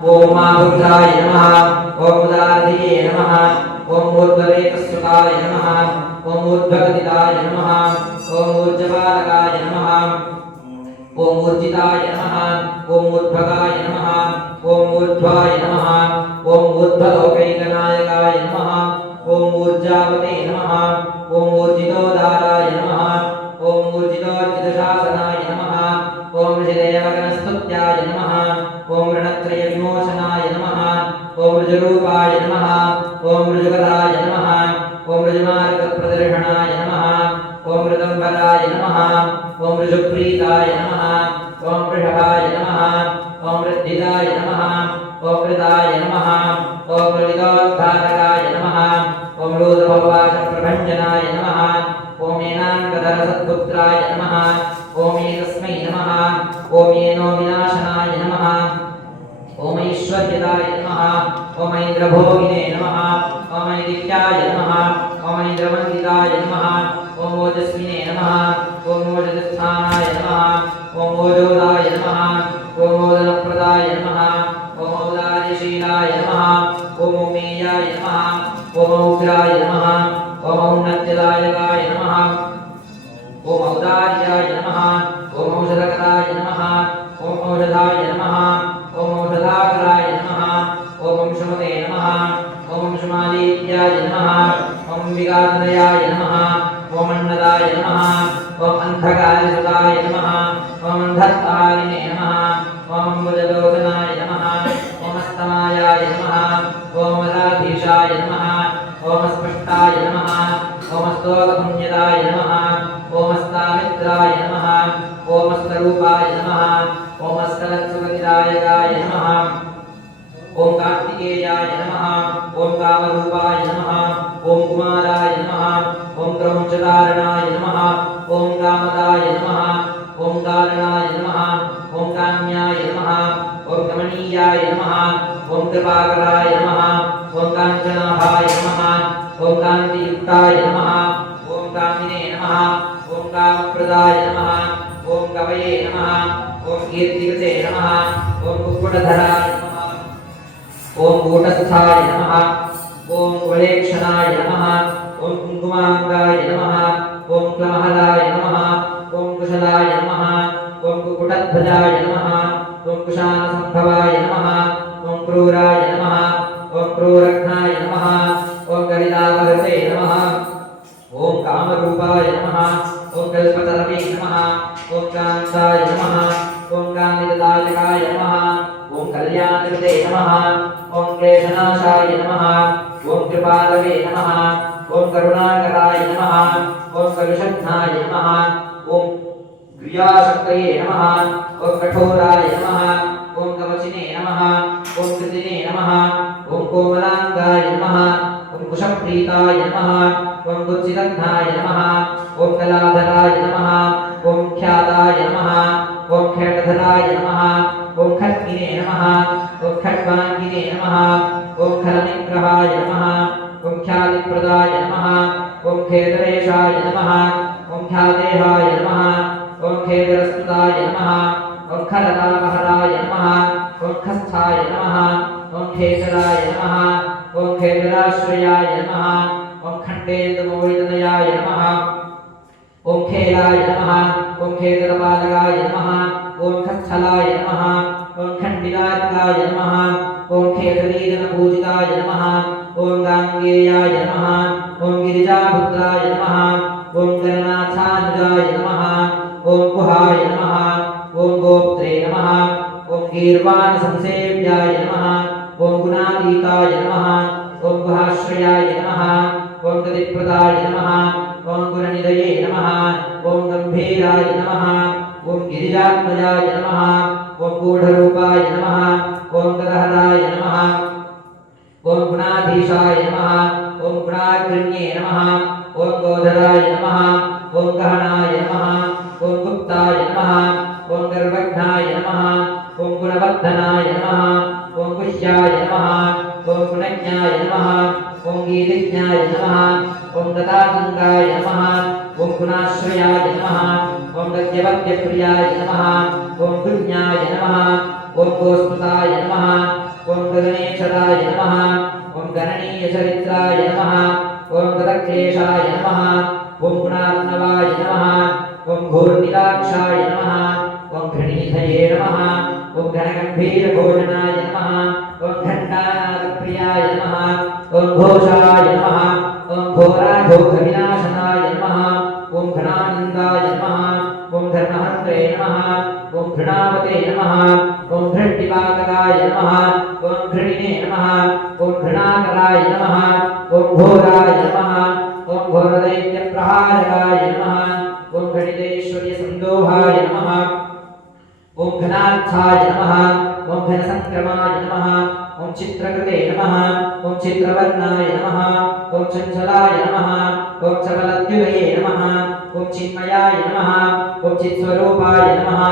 ओम आहुद्राय नमः ओम उदारधिये नमः ओम ऊर्ध्वरेतस्वताय नमः ओम ऊर्ध्वगतिताय नमः ओम ऊर्जवालकाय नमः ओम ऊर्जिताय नमः ओम ऊर्ध्वगाय नमः ओम ऊर्ध्वाय नमः ओम ऊर्ध्वलोकैकनायकाय नमः ओम ऊर्जावते नमः ओम ऊर्जितोदाराय नमः ओम ऊर्जितोर्जितशासनाय नमः ओम ऋषिदेवगणस्तुत्याय नमः ओम ऋणत्रय विमोचनाय नमः ओम ऋजुरूपाय नमः ओम ऋजुपदाय नमः ओम ऋजुमार्गप्रदर्शनाय नमः ओम ऋतंबराय नमः ओम ऋजुप्रीताय नमः ओम वृषभाय नमः ओम ऋद्धिदाय नमः ओम ऋताय नमः ओम ऋतोद्धारकाय नमः ओम रूदभवाचप्रभञ्जनाय नमः ओम एनाङ्गधरसत्पुत्राय नमः ओम एतस्मै नमः ओम एनो विनाशनाय नमः ओम ऐश्वर्यदाय नमः ओम ऐन्द्रभोगिने नमः ओम ऐदित्याय नमः ओम ऐन्द्रवन्दिताय नमः ओम ओजस्विने नमः ओम ओजस्स्थानाय नमः ओम ओजोदाय नमः ओम ओदनप्रदाय नमः ओम औदार्यशीलाय नमः ओम उमेयाय नमः ओम उग्राय नमः ओम औन्नत्यदायकाय नमः ओम औदार्याय नमः ओम औषधकराय नमः ओम औषधाय नमः ओम औषधाकराय नमः ओम अंशुमते नमः ओम अंशुमादित्याय नमः ओम विगातनयाय नमः ओम अन्नदाय नमः ओम अंधकारसुताय नमः ओम अंधत्तारिणे नमः ओम अम्बुजलोचनाय नमः ओम अस्तमायाय नमः ओम राधीशाय नमः ओम स्पष्टाय नमः ओम स्तोकपुण्यदाय नमः ओम अस्तामित्राय नमः ओम स्तरूपाय नमः ओम स्कलत्सुगतिदायकाय नमः ओम कार्तिकेयाय नमः ओम कामरूपाय नमः ओम कुमाराय नमः ओम क्रौञ्चधारणाय नमः ओम कामदाय नमः ओम कारणाय नमः ओम काम्याय नमः ओम कमनीयाय नमः ओम कृपाकराय नमः ओम काञ्चनाभाय नमः ओम कान्तियुक्ताय नमः ओम कामिने नमः ओम कामप्रदाय नमः ओम कवये नमः ओम कीर्तिकृते नमः ओम कुक्कुटधराय नमः ओम कूटस्थाय नमः ओम वलेक्षणाय नमः ओम कुङ्कुमाङ्गाय नमः ओम क्लमहलाय नमः ओम कुशलाय नमः ओम कुक्कुटध्वजाय नमः ओम कुशानसम्भवाय नमः ओम क्रूराय नमः ओम क्रूरघ्नाय नमः ओम गलिलावरसे नमः ओम कामरूपाय नमः ओम कल्पतरवे नमः ओम कान्ताय नमः ओम कामितदायकाय नमः ओम कल्याणकृते नमः ओम क्लेशनाशाय नमः ओम कृपालवे नमः ओम करुणाकराय नमः ओम कलुषघ्नाय नमः ओम क्रियाशक्तये नमः ओम कठोराय नमः ओम कवचिने नमः ओम कृतिने नमः ओम कोमलाङ्गाय नमः ओम कुशप्रीताय नमः ओम कुत्सितघ्नाय नमः ओम कलाधराय नमः ओम ख्याताय नमः ओम खेटधराय नमः ओम खड्गिने नमः ओम खड्वाङ्गिने नमः ओम खलनिग्रहाय नमः ओम ख्यातिप्रदाय नमः ओम खेतरेशाय नमः ओम ख्यातेहाय नमः ओम खेतरस्तुताय नमः ओम खलतापहराय नमः ओम खस्थाय नमः ओम खेचराय नमः ओम खेचराश्रयाय नमः ओम खण्डेन्दुमौलितनयाय नमः ओम खेलाय नमः ओम खेतरपालकाय नमः ओम खच्छलाय नमः ओम खण्डितार्काय नमः ओम खेतरीजनपूजिताय नमः ओम गाङ्गेयाय नमः ओम गिरिजापुत्राय नमः ओम गणनाथानुजाय नमः ओम गुहाय नमः ओम गोप्त्रे नमः ओम गीर्वाणसंसेव्याय नमः ओम गुणातीताय नमः ओम गुहाश्रयाय नमः ओम गतिप्रदाय नमः ओम गुणनिधये नमः ओम गम्भीराय नमः ओम गिरिजात्मजाय नमः ओम गूढरूपाय नमः ओम गदहराय नमः ओम गुणाधीशाय नमः ओम गुणाग्रण्ये नमः ओम गोधराय नमः ओम गहनाय नमः ओम गुप्ताय नमः ओम गर्वघ्नाय नमः ओम गुणवर्धनाय नमः ओम गुह्याय नमः ओम गुणज्ञाय नमः ओम गीतिज्ञाय नमः ओम दतातङ्गाय नमः ओम गुणाश्रयाय नमः ओम गद्यपद्यप्रियाय नमः ओम गुण्याय नमः ओम गोस्तुताय नमः ओम गगनेश्वराय नमः ओम गणनीयचरित्राय नमः ओम गदक्षेशाय नमः ओम गुणार्णवाय नमः ओम घोरनीलाक्षाय नमः ओम घृणीधये नमः ओम घनगंभीरभोजनाय नमः ओम घंटानादप्रियाय नमः ओम घोषाय नमः ओम घोराघोघविनाशनाय नमः ओम घनानन्दाय नमः ओम धर्महन्त्रे नमः ओम घृणावते नमः ओम घृण्डिपातकाय नमः ओम घृणिने नमः ओम घृणाकराय नमः ओम घोराय नमः ओम घोरदैत्यप्रहारकाय नमः ओम घटितेश्वर्यसन्दोहाय नमः ओम घनार्थाय नमः ओम घनसंक्रमाय नमः ओम चित्रकृते नमः ओम चित्रवर्णाय नमः ओम चञ्चलाय नमः ओम चबलद्युतये नमः ओम चिन्मयाय नमः ओम चित्स्वरूपाय नमः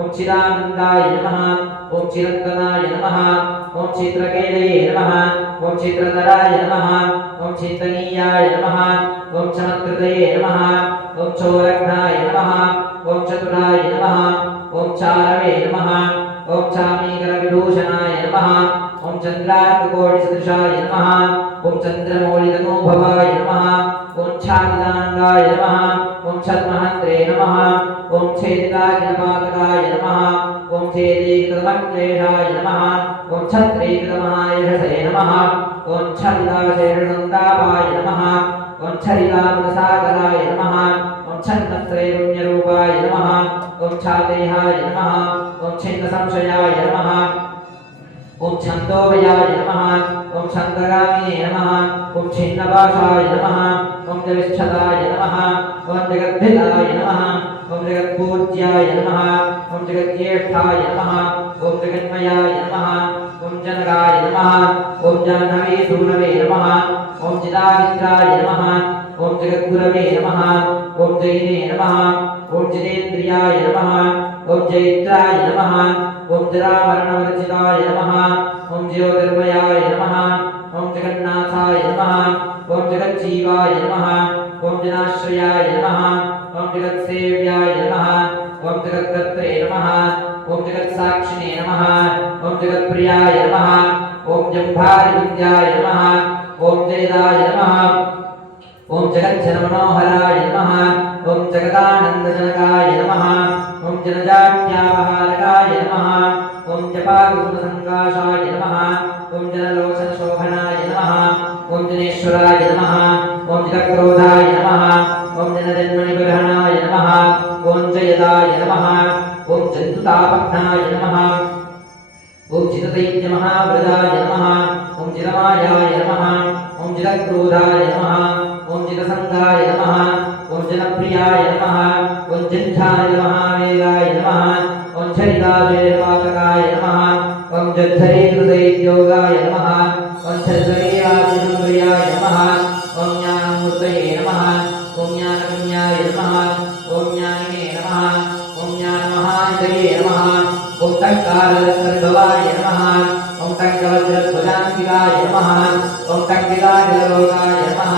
ओम चिदानन्दाय नमः ओम चिरन्तनाय नमः ओम चित्रकेतये नमः ओम चित्रधराय नमः ओम चिन्तनीयाय नमः ओम चमत्कृतये नमः ओम चोरघ्नाय नमः ओम चतुराय नमः ओम चारवे नमः ओम चामीकरविभूषणाय नमः ओम चन्द्रार्ककोटिसदृशाय नमः ओम चन्द्रमौलितनोभवाय नमः ओम छादिदानन्दाय नमः ओम छद्महन्त्रे नमः ओम छेदिताग्निपातकाय नमः ओम छेदीकृतमक्लेशाय नमः ओम छत्रीकृतमहायशसे नमः ओम छलिताशेषसन्तापाय नमः ओम छलितामृतसागराय नमः ओम छन्नत्रैगुण्यरूपाय नमः ओम छादेहाय नमः ओम छिन्नसंशयाय नमः ओम छन्दोभयाय नमः ओम छन्दगामिने नमः ओम छिन्नभाषाय नमः ओम जगच्छताय नमः ओम जगद्भिदाय नमः ओम जगत्पूज्याय नमः ओम जगज्येष्ठाय नमः ओम जगन्मयाय नमः ओम जनकाय नमः ओम जाह्नवी सूनवे नमः ओम चिदामित्राय नमः ओम जगद्गुरवे नमः ओम जयिने नमः ओम जितेन्द्रियाय नमः ओम जयित्राय नमः ओम जरामरणवर्जिताय नमः ओम ज्योतिर्मयाय नमः ओम जगन्नाथाय नमः ओम जगज्जीवाय नमः ओम जनाश्रयाय नमः ओम जगत्सेव्याय नमः ओम जगद्गर्त्रे नमः ओम जगत्साक्षिणे नमः ओम जगत्प्रियाय नमः ओम जम्भारिविद्याय नमः ओम जयदाय नमः ओम जगज्जनमनोहराय नमः ओम जगदानन्दजनकाय नमः ओम जनजाड्यापहारकाय नमः ओम जपाकुसुमसङ्काशाय नमः ओम जनलोचनशोभनाय नमः ओम जनेश्वराय नमः ओम जितक्रोधाय नमः ओम जनजन्मनिबर्हणाय नमः ओम जयदाय नमः ओम जन्तुतापघ्नाय नमः ओम जितदैत्यमहाव्रताय नमः ओम जितमायाय नमः ओम जितक्रोधाय नमः ओम जितसङ्गाय नमः ओम जनप्रियाय नमः ओम जञ्झानिलमहावेदाय नमः ओम छरिताशेषपातकाय नमः ओम जद्धरीकृतैद्योगाय नमः ओम छद्वरीयादिसुन्दर्याय नमः ओम ज्ञानमूर्तये नमः ओम ज्ञानगम्याय नमः ओम ज्ञानिने नमः ओम ज्ञानमहानिधये नमः ओम टङ्कारसर्भवाय नमः ओम टङ्कवज्रध्वजान्विताय नमः ओम टङ्किताखिललोकाय नमः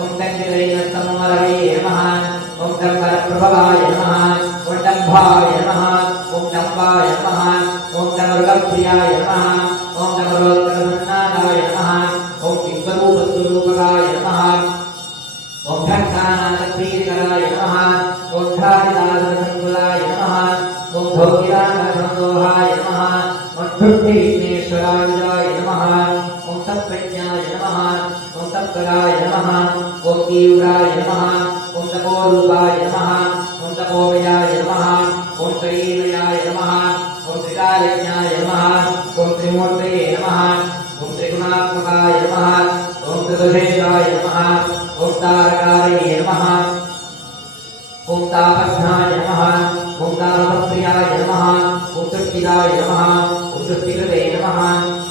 ओम टङ्कितैनस्तमोरवे नमः ओम टङ्करप्रभवाय नमः ओम टम्भाय नमः ओम टम्बाय नमः ओम टमरुगप्रियाय नमः ओम टमरोत्तरसन्नादाय नमः ओम किंकरूपस्वरूपकाय नमः ओम ढक्कानादप्रीतिकराय नमः ओम धारिदासरसङ्कुलाय नमः ओम भोगिरानसन्दोहाय नमः ओम ठुट्टिविघ्नेश्वराय नमः ओम सत्प्रज्ञाय नमः ओम सत्पराय नमः ओम तीव्राय नमः ओम तपोरूपाय नमः ओम तपोमयाय नमः ओम त्रिमयाय नमः ओम त्रिकालज्ञाय नमः ओम त्रिमूर्तये नमः ओम त्रिगुणात्मकाय नमः ओम त्रिदोषेशाय नमः ओम तारकाय नमः ओम तापघ्नाय नमः ओम तापप्रियाय नमः ओम तुष्टिदाय नमः ओम तुष्टिकृते नमः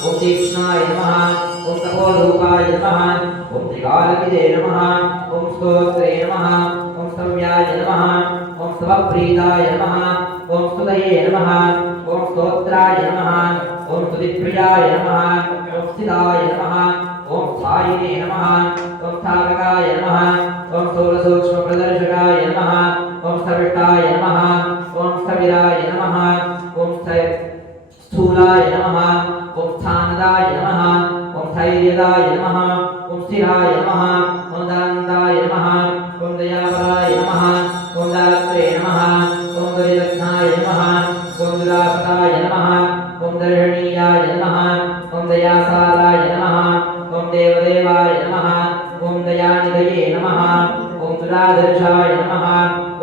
ओम तीक्ष्णाय नमः ओम तपोरूपाय नमः ओम त्रिकालविदे नमः ओम स्तोत्रे नमः ओम स्तव्याय नमः ओम स्तवप्रीताय नमः ओम स्तुतये नमः ओम स्तोत्राय नमः ओम स्तुतिप्रियाय नमः ओम स्थिताय नमः ओम स्थायिने नमः ओम स्थापकाय नमः ओम स्थूलसूक्ष्मप्रदर्शकाय नमः ओम स्थविष्टाय नमः ओम स्थविराय नमः ओम स्थूल नमः ओम स्थानदाय नमः ओम धैर्यदाय नमः ओम स्थिराय नमः ओम दानन्दाय नमः ओम दयापराय नमः ओम दात्रे नमः ओम दरिद्रघ्नाय नमः ओम दुरासदाय नमः ओम दर्शनीयाय नमः ओम दयासाराय नमः ओम देवदेवाय नमः ओम दयानिधये नमः ओम दुरादर्शाय नमः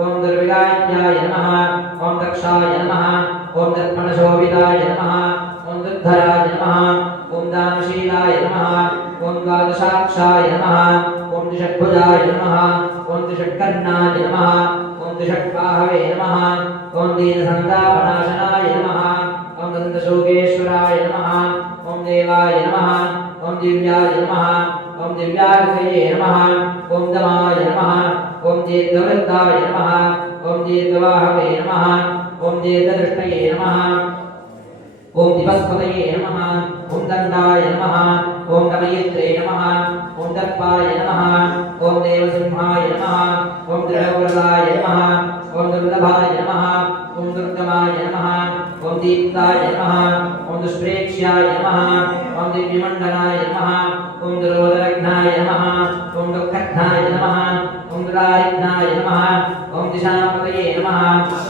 ओम दुर्विगाह्याय नमः ओम दक्षाय नमः ओम दर्पणशोभिताय नमः ओम दुर्धराय नमः ओम दानशीलाय नमः ओम द्वादशाक्षाय नमः ओम द्विषड्भुजाय नमः ओम द्विषट्कर्णाय नमः ओम द्विषट्बाहवे नमः ओम दीनसन्तापनाशनाय नमः ओम दन्तशोकेश्वराय नमः ओम देवाय नमः ओम दिव्याय नमः ओम दिव्यागतये नमः ओम दमाय नमः ओम दीर्घवृत्ताय नमः ओम दीर्घवाहवे नमः ओम दीर्घदृष्टये नमः ओम दिवस्पतये नमः ओम दण्डाय नमः ओम दमयित्रे नमः ओम दर्पाय नमः ओम देवसिंहाय नमः ओम दृढव्रताय नमः ओम दुर्लभाय नमः ओम दुर्गमाय नमः ओम दीप्ताय नमः ओम दुष्प्रेक्ष्याय नमः ओम दिव्यमण्डलाय नमः ओम दुरोदरघ्नाय नमः ओम दुःखघ्नाय नमः ओम दुरारिघ्नाय नमः ओम दिशापतये नमः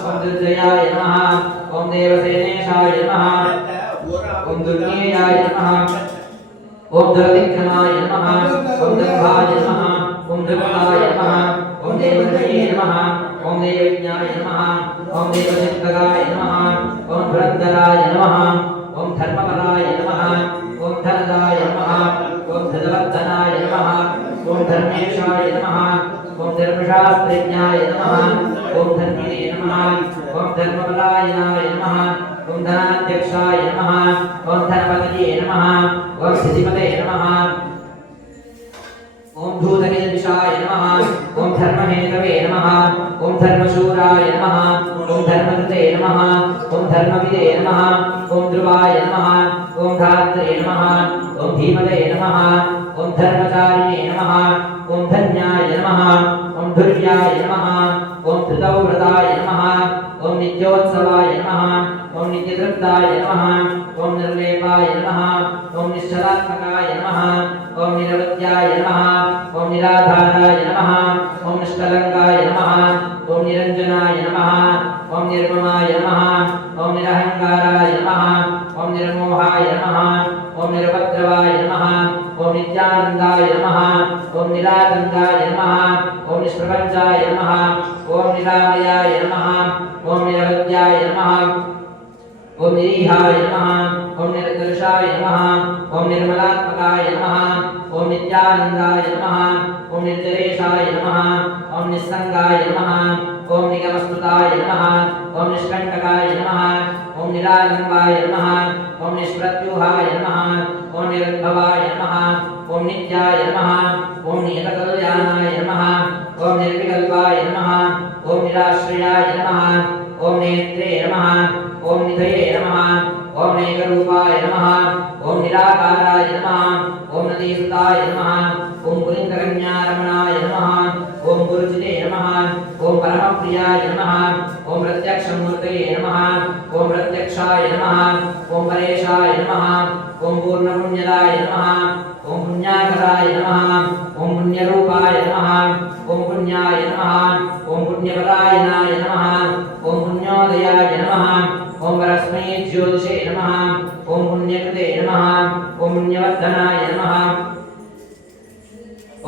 ओम दुर्जयाय नमः ओम देवसेनेशाय नमः ओम दुर्गेयाय नमः ओम दुर्विक्रमाय नमः ओम दुर्भाय नमः ओम दुर्गाय नमः ओम देवदये नमः ओम देवज्ञाय नमः ओम देवचित्तगाय नमः ओम धुरन्धराय नमः ओम धर्मपराय नमः ओम धनदाय नमः ओम धनवर्धनाय नमः ओम धर्मेशाय नमः ओम धर्मशास्त्रज्ञाय नमः ओम धर्मिणे नमः ओम धर्मपरायणाय नमः ओम धनाध्यक्षाय नमः ओम धनपतये नमः ओम स्थितिपते नमः ओम धूतकेतुषाय नमः ओम धर्महेतवे नमः ओम धर्मशूराय नमः ओम धर्मकृते नमः ओम धर्मविदे नमः ओम ध्रुवाय नमः ओम धात्रे नमः ओम धीमते नमः ओम धर्मचारिणे नमः ओम धन्याय नमः ओम धुर्याय नमः ओम धृतव्रताय नमः ओम नित्योत्सवाय नमः ओम नित्यतृप्ताय नमः ओम निर्लेपाय नमः ओम निश्चलात्मकाय नमः ओम निरवध्याय नमः ओम निराधाराय नमः ओम निष्कलङ्काय नमः ओम निरञ्जनाय नमः ओम निर्ममाय नमः ओम निरहङ्काराय नमः ओम निर्मोहाय नमः ओम निरुपद्रवाय नमः ओम नित्यानन्दाय नमः ओम निरातङ्काय नमः ओम निष्प्रपञ्चाय नमः ओम निरामयाय नमः ओम निरवध्याय नमः ओम निरीहाय नमः ओम निर्दर्शाय नमः ओम निर्मलात्मकाय नमः ओम नित्यानन्दाय नमः ओम निर्जरेशाय नमः ओम निस्सङ्गाय नमः ओम निगमस्तुताय नमः ओम निष्कण्टकाय नमः ओम निरालम्बाय नमः ओम निष्प्रत्यूहाय नमः ओम निरुद्भवाय नमः ओम नित्याय नमः ओम नियतकल्याणाय नमः ओम निर्विकल्पाय नमः ओम निराश्रयाय नमः ओम नेत्रे नमः ओम निधये नमः ओम नैकरूपाय नमः ओम निराकाराय नमः ओम नदीसुताय नमः ओम पुलिङ्गकन्यारमणाय नमः ओम गुरुजिते नमः ओम परमप्रियाय नमः ओम प्रत्यक्षमूर्तये नमः ओम प्रत्यक्षाय नमः ओम परेशाय नमः ओम पूर्णपुण्यदाय नमः ओम पुण्याकराय नमः ओम पुण्यरूपाय नमः ओम पुण्याय नमः ओम पुण्यपरायणाय नमः ओम पुण्योदयाय नमः ओम परस्मै ज्योतिषे नमः ओम पुण्यकृते नमः ओम पुण्यवर्धनाय नमः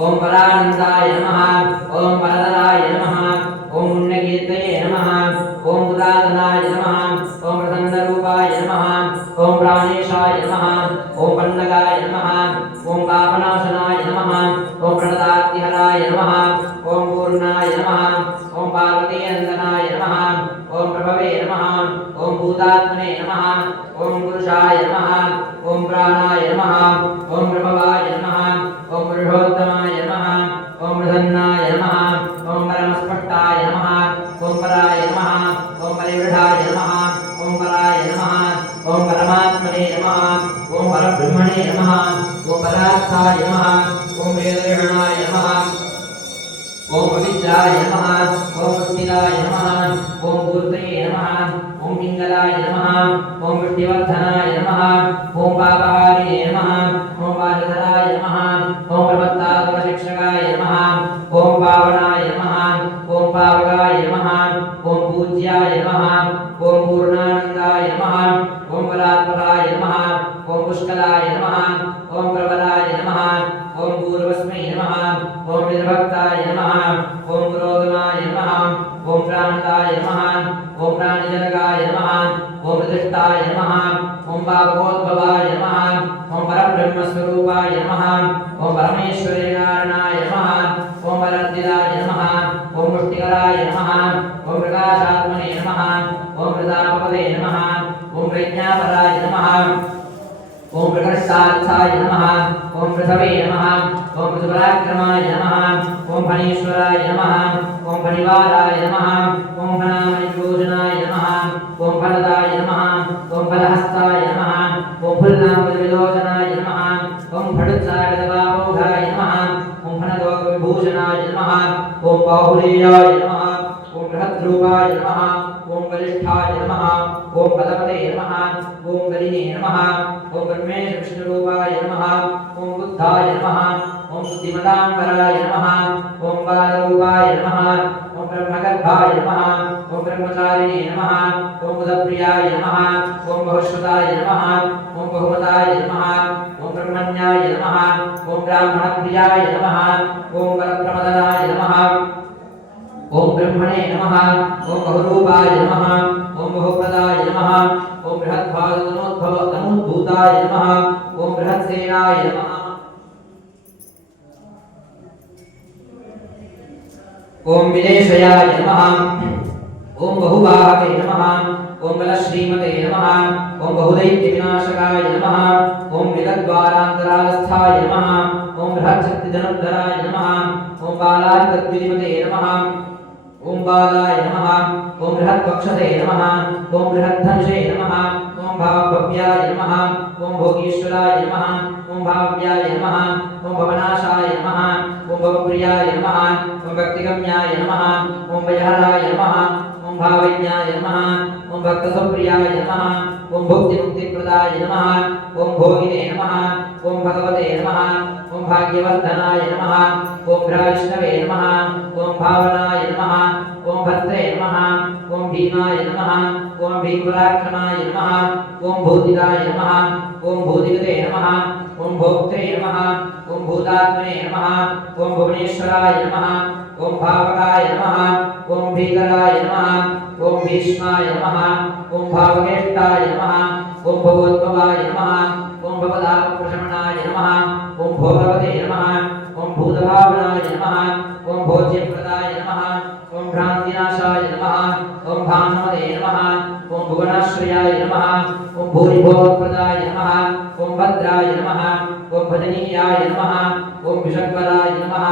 ओम परानन्दाय नमः ओम परतराय नमः ओम पुण्यकीर्तये नमः ओम पुरातनाय नमः ओम प्रसन्नरूपाय नमः ओम प्राणेशाय नमः ओम पन्नगाय नमः ओम पापनाशनाय नमः ओम प्रणतार्तिहराय नमः ओम पूर्णाय नमः ओम पार्वतीनन्दनाय नमः ओम प्रभवे नमः ओम भूतात्मने नमः ओम पुरुषाय नमः ओम प्राणाय नमः ओम प्रभवाय नमः ओम पुरुषोत्तमाय नमः ओम प्रसन्नाय नमः ओम परमस्पष्टाय नमः ओम पराय नमः ओम परिवृढाय नमः ओम पराय नमः ओम परमात्मने नमः ओम परब्रह्मणे नमः ओम पदार्थाय नमः ओम वेदविहरणाय नमः ओम पवित्राय नमः ओम पुष्टिदाय नमः ओम मूर्तये नमः ओम पिङ्गलाय नमः ओम पुष्टिवर्धनाय नमः पूज्याय नमः ओम पूर्णानंदाय नमः ओम बलात्मकाय नमः ओम पुष्कलाय नमः ओम प्रबलाय नमः ओम पूर्वस्मै नमः ओम निर्भक्ताय नमः ओम पुरोगमाय नमः ओम प्राणदाय नमः ओम प्राणजनकाय नमः ओम प्रतिष्ठाय नमः ओम पापोद्भवाय नमः ओम परब्रह्मस्वरूपाय नमः ओम परमेश्वरेणाय नमः ओम वरदिदाय नमः ओम मुष्टिकराय नमः ओम प्रकाशात्मने नमः ओम प्रतापपदे नमः ओम प्रज्ञापराय नमः ओम प्रकर्षार्थाय नमः ओम पृथवे नमः ओम पृथुपराक्रमाय नमः ओम फणीश्वराय नमः ओम फणिवाराय नमः ओम फणामणिभूषणाय नमः ओम फलदाय नमः ओम फलहस्ताय नमः ओम फुल्लांबुजविलोचनाय नमः ओम फटुत्सागतपापौघाय नमः ओम फणदोगविभूषणाय नमः ओम बाहुलेयाय नमः ओम बृहद्रूपाय नमः ओम बलिष्ठाय नमः ओम पदपते नमः ओम बलिने नमः ओम ब्रह्मेश विष्णुरूपाय नमः ओम बुद्धाय नमः ओम बुद्धिमतांबराय नमः ओम बालरूपाय नमः ओम ब्रह्मगर्भाय नमः ओम ब्रह्मचारिणे नमः ओम बुधप्रियाय नमः ओम बहुश्रुताय नमः ओम बहुमताय नमः ओम ब्रह्मण्याय नमः ओम ब्राह्मणप्रियाय नमः ओम वरप्रमदनाय नमः ओम ब्रह्मणे नमः ओम बहुरूपाय नमः ओम बहुप्रदाय नमः ओम बृहद्भागवनोद्भूताय नमः ओम बृहत्सेनाय नमः ओम विदेशयाय नमः ओम बहुबाहवे नमः ओम बलश्रीमते नमः ओम बहुदैत्यविनाशकाय नमः ओम विगद्वारान्तरालस्थाय नमः ओम बृहच्छक्तिजनोद्धराय नमः ओम बालार्कद्विमते नमः ओम बालाय नमः ओम बृहत्पक्षते नमः ओम बृहद्धनुषे नमः ओम भावभव्याय नमः ओम भोगीश्वराय नमः ओम भाव्याय नमः ओम भवनाशाय नमः ओम भवप्रियाय नमः ओम भक्तिगम्याय नमः ओम वैहराय नमः ओम भावज्ञाय नमः ओम भक्तसुप्रियाय नमः ओम भुक्तिमुक्तिप्रदाय नमः ओम भोगिने नमः ओम भगवते नमः ओम भाग्यवर्धनाय नमः ओम भ्राविष्णवे नमः ओम भावनाय नमः ओम भद्रे नमः ओम भीमाय नमः ओम भीमपराक्रमाय नमः ओम भूतिदाय नमः ओम भूतिगते नमः ओम भोक्त्रे नमः ओम भूतात्मने नमः ओम भुवनेश्वराय नमः ओम भावकाय नमः ओम भीकराय नमः ओम भीष्माय नमः ओम भावकेष्टाय नमः ओम भगवद्भवाय नमः ओम भवदापप्रशमनाय नमः ओम भोगवते नमः ओम भूतभावनाय नमः ओम भोज्यप्रदाय नमः ओम भ्रान्तिनाशाय नमः ओम भानुमते नमः ओम भुवनाश्रयाय नमः ओम भूरिभोगप्रदाय नमः ओम भद्राय नमः ओम भजनीयाय नमः ओम विषग्वराय नमः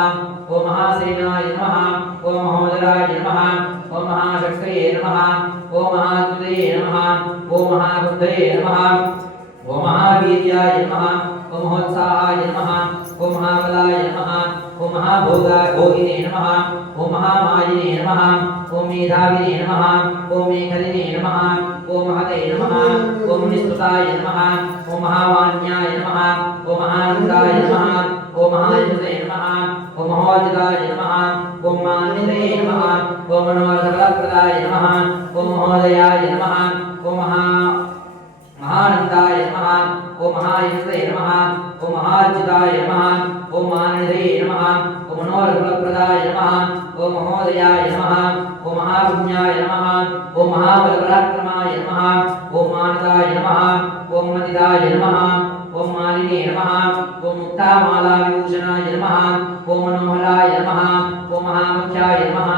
ओम महासेनाय नमः ओम महोदराय नमः ओम महाशक्तये नमः ओम महाद्वितये नमः ओम महाबुद्धये नमः ओम महावीर्याय नमः ओम महोत्साहाय नमः ओम महाबलाय नमः ओम महाभोगिने नमः ओम महामायिने नमः ओम मेधाविने नमः ओम मेघलिने नमः ओम महते नमः ओम निस्तुताय नमः ओम महामान्याय नमः ओम महानन्दाय नमः ओम महायुते नमः ओम महोदिताय नमः ओम मान्यते नमः ओम मनोरथफलप्रदाय नमः ओम महोदयाय नमः ओम महानन्दाय नमः ओम महायुते नमः ओम महार्जिताय नमः ओम मान्यते नमः ओम मनोरथफलप्रदाय नमः ओम महोदयाय नमः ओम महापुण्याय नमः ओम महाबलपराक्रमाय नमः ओम मानिताय नमः ओम मदिताय नमः ओम मालिने नमः ओम मुक्तामालाविभूषणाय नमः ओम मनोहराय नमः ओम महामुख्याय नमः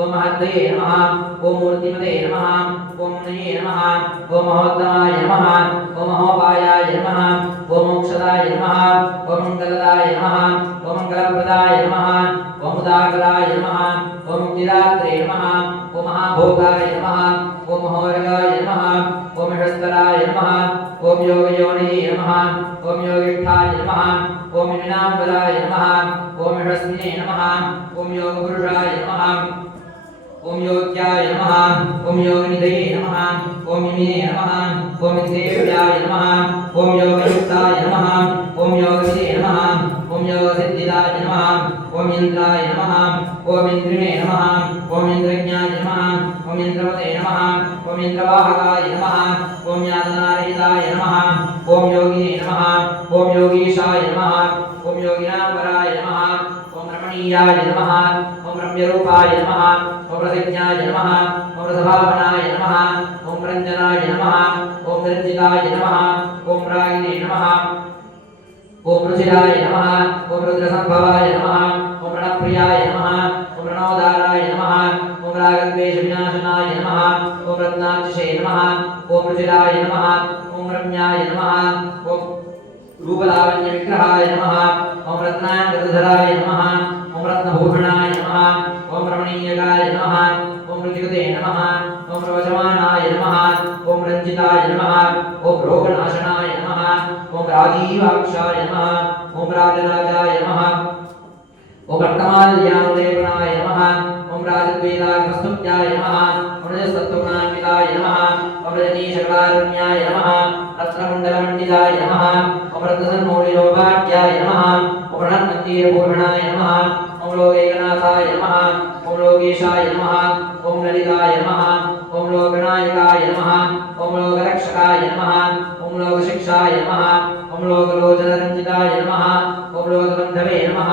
ओम महद्वये नमः ओम मूर्तिमते नमः ओम मुनये नमः ओम महोत्तमाय नमः ओम महोपायाय नमः ओम मोक्षदाय नमः ओम मंगलदाय नमः ओम मंगलप्रदाय नमः ओम उदाकराय नमः ओम मुक्तिदात्रे नमः ओम महाभोगाय नमः ओम महोरगाय नमः ओम हस्तराय नमः ओम योगयोनिये नमः ओम योगिष्ठाय नमः ओम विनाम्बराय नमः ओम हस्मिने नमः ओम योगपुरुषाय नमः ओम योग्याय नमः ओम योगनिधये नमः ओम यमिने नमः ओम देव्याय नमः ओम योगयुक्ताय नमः ओम योगविदे नमः ओम योगसिद्धिदाय नमः ओम इंद्राय नमः ओम इंद्रिणे नमः ओम इंद्रज्ञाय नमः ओम इंद्रवते नमः ओम इंद्रवाहकाय नमः ओम यातनारहिताय नमः ओम योगिने नमः ओम योगीशाय नमः ओम योगिनाम्बराय नमः ओम रमणीयाय नमः ओम रम्यरूपाय नमः ओम रसिज्ञाय नमः ओम रसभावनाय नमः ओम रंजनाय नमः ओम रंजिताय नमः ओम रागिने नमः ओम रुचिराय नमः ओम रुद्रसंभवाय नमः ओम रणप्रियाय नमः ओम रणोदाराय नमः ओम रागद्वेषविनाशनाय नमः ओम रत्नाक्षसे नमः ओम रुचिराय नमः ओम रम्याय नमः ओम रूपलावण्यविग्रहाय नमः ओम रत्नायंगधराय नमः ओम रत्नभूषणाय नमः ओम रमणीयकाय नमः ओम रुचिगते नमः ओम रोचमानाय नमः ओम रंजिताय नमः ओम रोगनाशनाय नमः ओम राजीवाक्षाय नमः ओम राजराजाय नमः ओम रक्तमाल्यानुलेपनाय नमः ओम राजद्वेदाग्रस्तुत्याय नमः ओम रजसत्त्वगुणान्विताय नमः ओम रजनीशकलारण्याय नमः रत्नकुण्डलमण्डिताय नमः ओम रत्नसन्मौलिलोपाट्याय नमः ओम रणन्मन्दिरभूषणाय नमः ओम लोकैकनाथाय नमः ओम लोकेशाय नमः ओम ललिताय नमः ओम लोकनायकाय नमः ओम लोकरक्षकाय नमः ओम लोकशिक्षाय नमः ओम लोकलोचनरञ्जिताय नमः ओम लोकबन्धवे नमः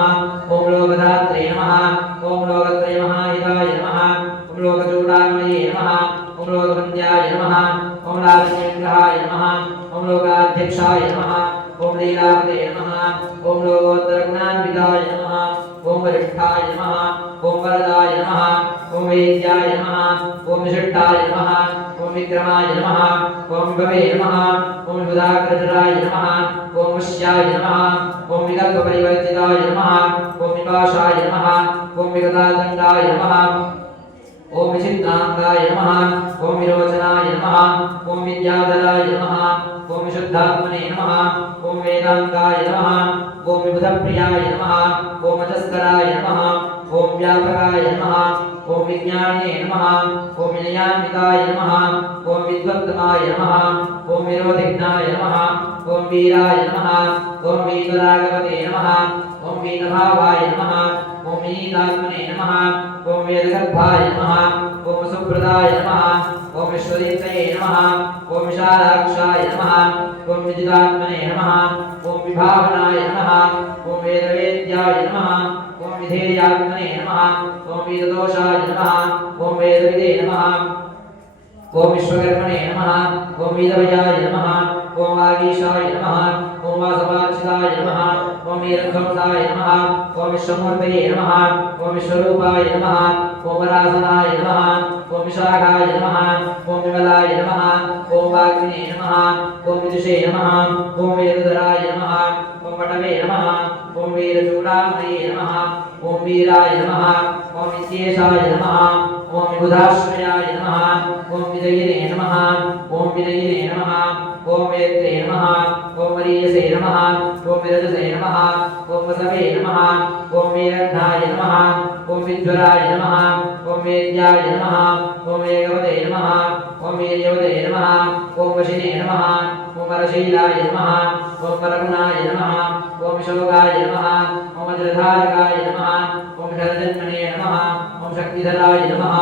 ओम लोकदात्रे नमः ओम लोकत्रयमहाहिताय नमः ओम लोकचूडामणये नमः ओम लोकवन्द्याय नमः ओम लावण्यविग्रहाय नमः ओम लोकाध्यक्षाय नमः ओम लीलापते नमः ओम लोकोत्तरगुणान्विताय नमः ओम वरिष्ठाय नमः ओम वरदाय नमः ओम वेद्याय नमः ओम विशिष्टाय नमः ओम विक्रमाय नमः ओम विभवे नमः ओम विबुधाग्रजराय नमः ओम वश्याय नमः ओम विकल्पपरिवर्तिताय नमः ओम विपाशाय नमः ओम विगतादण्डाय नमः ओम विचित्रांगाय नमः ओम विरोचनाय नमः ओम विद्याधराय नमः ओम विशुद्धात्मने नमः ओम वेदांगाय नमः ओम विबुधप्रियाय नमः ओम अजस्कराय नमः ओम व्यापकाय नमः ओम विज्ञानिने नमः ओम विनयान्विताय नमः ओम विद्वत्तमाय नमः ओम विरोधिघ्नाय नमः ओम वीराय नमः ओम वीतरागवते नमः ओम वीतभावाय नमः ओम विनीतात्मने नमः ओम वेदगर्भाय नमः ओम सुप्रदाय नमः ओम विश्वदीप्तये नमः ओम विशालाक्षाय नमः ओम विजितात्मने नमः ओम विभावनाय नमः ओम वेदवेद्याय नमः ओम विधेयात्मने नमः ओम वेददोषाय नमः ओम वेदविदे नमः ओम विश्वकर्मणे नमः ओम वेदवयाय नमः ओम वागीशाय नमः ओम वासवाचिताय नमः ओम वीरध्वंसाय नमः ओम विश्वमूर्तये नमः ओम विश्वरूपाय नमः ओम रासनाय नमः ओम विशाखाय नमः ओम विमलाय नमः ओम वाग्मिने नमः ओम विदुषे नमः ओम वेदधराय नमः ओम पटवे नमः ओम वीरचूडामणये नमः ओम वीराय नमः ओम विशेषाय नमः ओम विबुधाश्रयाय नमः ओम विजयिने नमः ओम विनयिने नमः ओम वेत्रे नमः ओम वरीयसे नमः ओम विरजसे नमः ओम वसवे नमः ओम वीरघ्नाय नमः ओम विद्वराय नमः ओम वेद्याय नमः ओम वेगवते नमः ओम वीर्यवते नमः ओम वशिने नमः ओम वरशीलाय नमः ओम वरगुणाय नमः ओम शोकाय नमः ओम वज्रधारकाय नमः ओम शरजन्मने नमः ओम शक्तिधराय नमः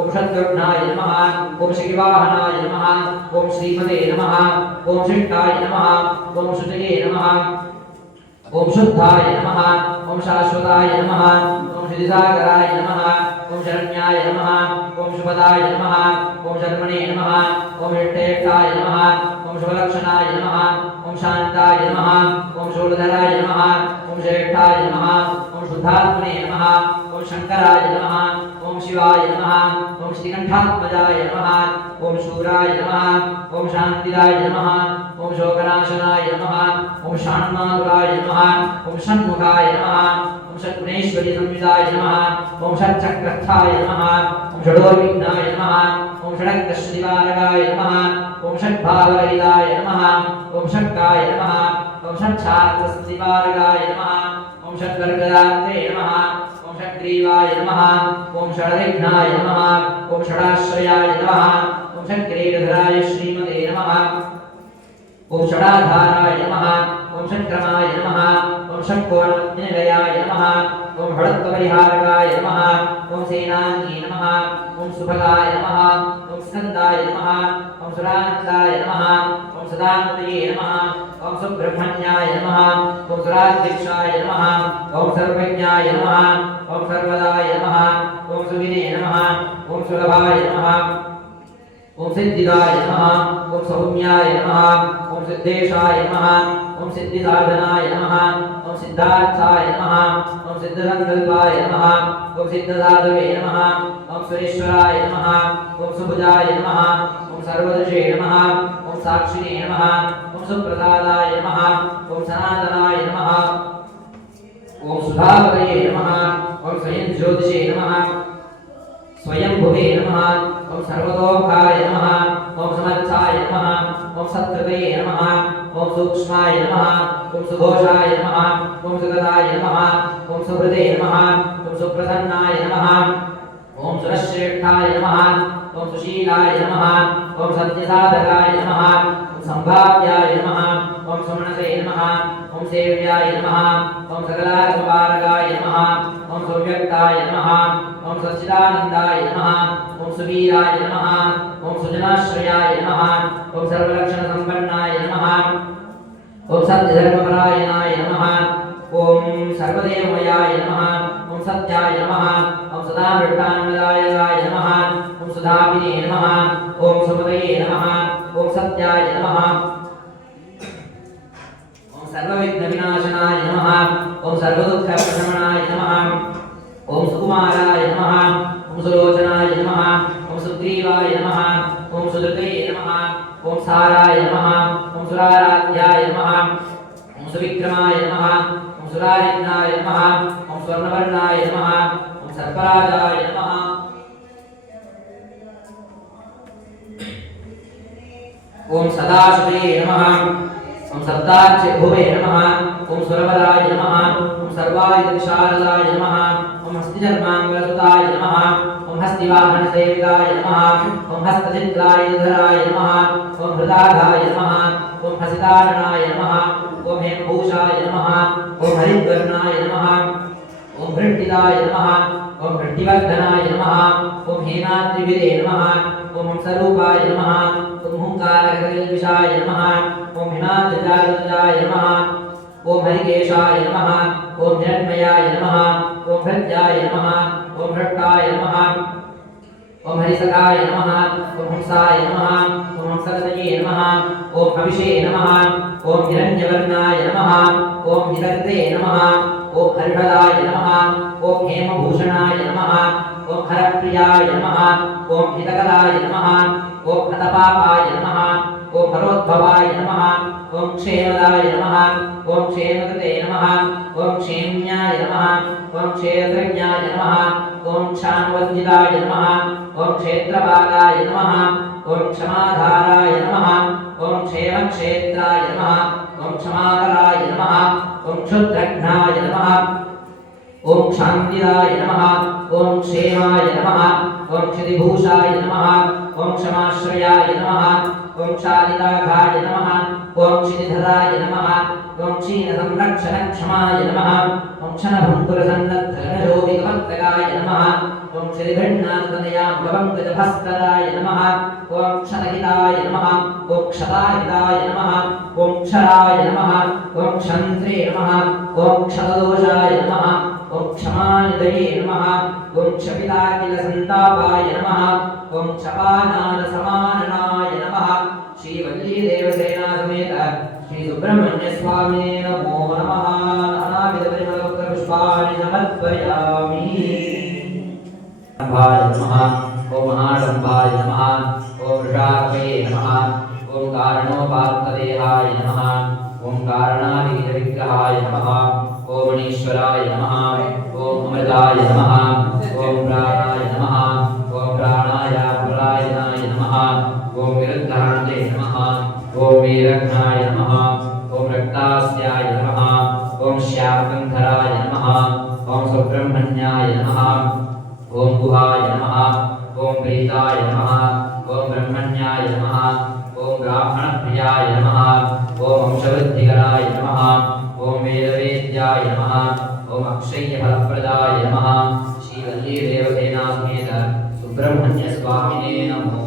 ओम शत्रुघ्नाय नमः ओम श्रीवाहनाय नमः ओम श्रीमते नमः ओम शिष्टाय नमः ओम शुचये नमः ओम शुद्धाय नमः ओम शाश्वताय नमः ओम श्रीसागराय नमः ओम शरण्याय नमः ओम शुभदाय नमः ओम शर्मणे नमः ओम हिट्टेष्टाय नमः ओम शुभलक्षणाय नमः ओम शांताय नमः ओम शूलधराय नमः ओम श्रेष्ठाय नमः ओम शुद्धात्मने नमः ओम शंकराय नमः ओम शिवाय नमः ओम श्रीकंठात्मजाय नमः ओम शूराय नमः ओम शांतिदाय नमः ओम शोकनाशनाय नमः ओम षण्मातुराय नमः ओम षण्मुखाय नमः ओम षट्गुणेश्वरी संयुताय नमः ओम षट्चक्रस्थाय नमः ओम षडोर्विघ्नाय नमः ओम षडङ्गश्रीवारकाय नमः ओम षट्भावरहिताय नमः ओम षट्काय नमः ओम षट्छात्रस्त्रिवारकाय नमः ओम षट्वर्गदात्रे नमः ओम षट्ग्रीवाय नमः ओम षडविघ्नाय नमः ओम षडाश्रयाय नमः ओम षट्किरीटधराय श्रीमते नमः ओम षडाधाराय नमः ओम षट्क्रमाय नमः ओम षट्कोणनिलयाय नमः ओम हड़त्वपरिहारकाय नमः ओम सेनानी नमः ओम सुभगाय नमः ओम स्कंदाय नमः ओम सुरानंदाय नमः ओम सदानंदये नमः ओम सुब्रह्मण्याय नमः ओम सुराध्यक्षाय नमः ओम सर्वज्ञाय नमः ओम सर्वदाय नमः ओम सुविने नमः ओम सुलभाय नमः ओम सिद्धिदाय नमः ओम सौम्याय नमः ओम सिद्धेशाय नमः ओम सिद्धिसाधनाय नमः ओम सिद्धार्थाय नमः ओम सिद्धसंकल्पाय नमः ओम सिद्धसाधवे नमः ओम सुरेश्वराय नमः ओम सुभुजाय नमः ओम सर्वदर्शे नमः ओम साक्षिणे नमः ओम सुप्रसादाय नमः ओम सनातनाय नमः ओम सुधापतये नमः ओम स्वयं ज्योतिषे नमः स्वयं भुवे नमः ओम सर्वतोमुखाय नमः ओम समर्थाय नमः ओम सत्कृतये नमः ओम सूक्ष्माय नमः ओम सुघोषाय नमः ओम सुगताय नमः ओम सुहृदे नमः ओम सुप्रसन्नाय नमः ओम सुरश्रेष्ठाय नमः ओम सुशीलाय नमः ओम सत्यसाधकाय नमः ओम संभाव्याय नमः ओम सुमनसे नमः ओम सेव्याय नमः ओम सकलात्मकारकाय नमः ओम सौव्यक्ताय नमः ओम सच्चिदानंदाय नमः ओम सुवीराय नमः ओम सुजनाश्रयाय नमः ओम सर्वलक्षण संपन्नाय नमः ओम सत्यधर्मपरायणाय नमः ओम सर्वदेवमयाय नमः ओम सत्याय नमः ओम सदामृष्टान्नदायकाय नमः ओम सुधाभिने नमः ओम सुमतये नमः ओम सत्याय नमः ओम सर्वविघ्नविनाशनाय नमः ओम सर्वदुःखप्रशमनाय नमः ओम सुकुमाराय नमः ओम सुलोचनाय नमः ओम सुग्रीवाय नमः ओम सुधृतये नमः ओम साराय नमः ओम सुराराध्याय नमः ओम सुविक्रमाय नमः ओम सुरारिज्ञाय नमः ओम स्वर्णवर्णाय नमः ओम सर्पराजाय नमः ओम सदाशिवे नमः ओम सप्तार्चिभुवे नमः ओम सुरवराय नमः ओम सर्वायुधशारदाय नमः ओम हस्तिजन्मांगसुताय नमः ओम हस्तिवाहनसेविकाय नमः ओम हस्तचित्रायुधराय नमः ओम हृदाघाय नमः ओम हसितारणाय नमः ओम हेमभूषाय नमः ओम हरिद्वर्णाय नमः ओम भृट्टिदाय नमः ओम भृट्टिवर्धनाय नमः ओम हेमाद्रिविदे नमः ओम हंसरूपाय नमः ओम हुंकारगगनविशाय नमः ओम हिमाद्रिजागृताय नमः ओम हरिकेशाय नमः ओम हिरण्मयाय नमः ओम भृत्याय नमः ओम भट्टाय नमः ओम हरिसखाय नमः ओम हंसाय नमः ओम हंसगतये नमः ओम हविषे नमः ओम हिरण्यवर्णाय नमः ओम हिरकृते नमः ओम हरिहराय नमः ओम हेमभूषणाय नमः ओम हरप्रियाय नमः ओम हितकराय नमः ओम हतपापाय नमः ओम हरोद्भवाय नमः ओम क्षेमदाय नमः ओम क्षेमकृते नमः ओम क्षेम्याय नमः ओम क्षेत्रज्ञाय नमः ओम क्षामवन्दिताय नमः ओम क्षेत्रपालाय नमः ओम क्षमाधाराय नमः ओम क्षेमक्षेत्राय नमः ओम क्षमाकराय नमः ओम क्षुद्रघ्नाय नमः ओम शान्तिदाय नमः ओम क्षेमाय नमः ओम क्षितिभूषाय नमः ओम क्षमाश्रयाय नमः ओम क्षादिताघाय नमः ओम क्षितिधराय नमः ओम क्षीणसंरक्षणक्षमाय नमः ओम क्षणभङ्कुरसन्नद्धगणशोभितवर्तकाय नमः ओम क्षतिभिन्नान्तनयाम्बपङ्कजभस्कराय नमः ओम क्षतहिताय नमः ओम क्षताहिताय नमः ओम क्षराय नमः ओम क्षन्त्रे नमः ओम क्षतदोषाय नमः ओम क्षमानिधये नमः ओम क्षपिताकिलसन्तापाय नमः ओम क्षपानादसमाननाय नमः श्री वल्लीदेवसेना समेत श्री सुब्रह्मण्य स्वामिने नमो नमः नानाविधपरिमलपत्रपुष्पाणि समर्पयामि शम्भाय नमः ओम महाशम्भाय नमः ओम वृषाकवे नमः ओम कारणोपात्तदेहाय नमः ओम कारणाधीतविग्रहाय नमः ओम मणीश्वराय नमः ओम अमृताय नमः ओम प्राणाय नमः ओम प्राणायामपरायणाय नमः ओम विरुद्धान्ते नमः ओम वीरघ्नाय नमः ओम रक्तास्याय नमः ओम श्यामकन्धराय नमः ओम सुब्रह्मण्याय नमः ओम गुहाय नमः ओम प्रीताय नमः ओम ब्रह्मण्याय नमः ओम ब्राह्मणप्रियाय नमः ओम वंशवृद्धिकराय नमः ओम वेदवेद्याय नमः ओम अक्षयफलप्रदाय श्रीवल्ली देवसेना समेत सुब्रह्मण्य स्वामिने नमो